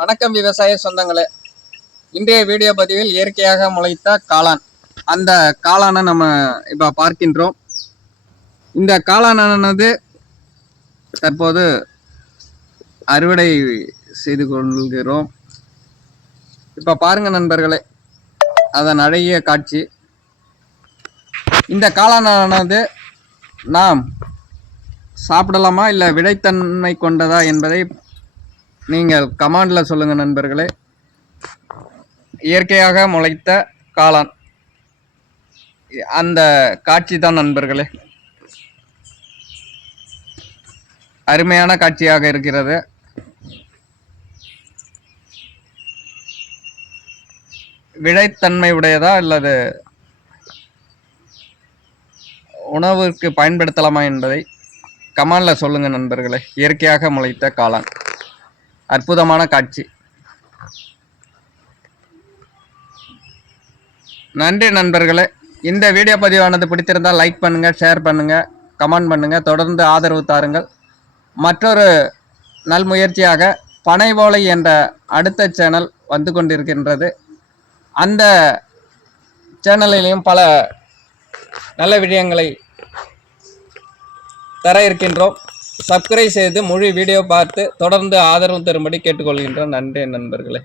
வணக்கம் விவசாய சொந்தங்களே. இன்றைய வீடியோ பதிவில் இயற்கையாக முளைத்த காளான். அந்த காளானை நம்ம இப்போ பார்க்கின்றோம். இந்த காளானானது தற்போது அறுவடை செய்து கொள்கிறோம். இப்போ பாருங்கள் நண்பர்களே அதன் அழகிய காட்சி. இந்த காளானானது நாம் சாப்பிடலாமா இல்லை விடைத்தன்மை கொண்டதா என்பதை நீங்கள் கமாண்டில் சொல்லுங்கள் நண்பர்களே. இயற்கையாக முளைத்த காளான். அந்த காட்சி தான் நண்பர்களே. அருமையான காட்சியாக இருக்கிறது. விழைத்தன்மை உடையதா அல்லது உணவுக்கு பயன்படுத்தலாமா என்பதை கமாண்டில் சொல்லுங்கள் நண்பர்களே. இயற்கையாக முளைத்த காளான். அற்புதமான காட்சி. நன்றி நண்பர்களே. இந்த வீடியோ பதிவானது பிடித்திருந்தால் லைக் பண்ணுங்கள் ஷேர் பண்ணுங்கள் கமெண்ட் பண்ணுங்கள் தொடர்ந்து ஆதரவு தாருங்கள். மற்றொரு நல் முயற்சியாக என்ற அடுத்த சேனல் வந்து கொண்டிருக்கின்றது. அந்த சேனலிலையும் பல நல்ல விடயங்களை தர இருக்கின்றோம். சப்ஸ்கிரைப் செய்து முழு வீடியோ பார்த்து தொடர்ந்து ஆதரவு தரும்படி கேட்டுக்கொள்கின்றோம் நன்றி நண்பர்களே.